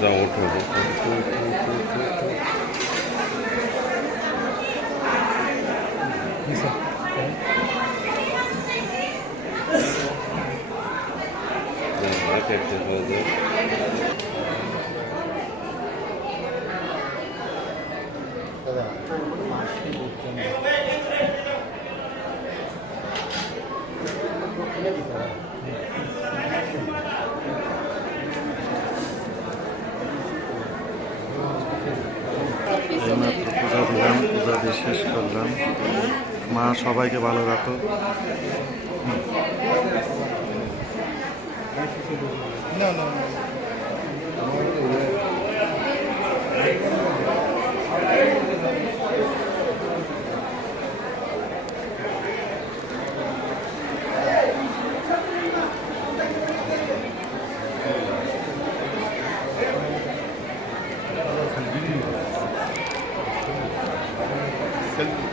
Dá outro. Isso. Vai ter que fazer. Thank you. শেষ করলাম। মা সবাইকে ভালো রাখো। না না وسلم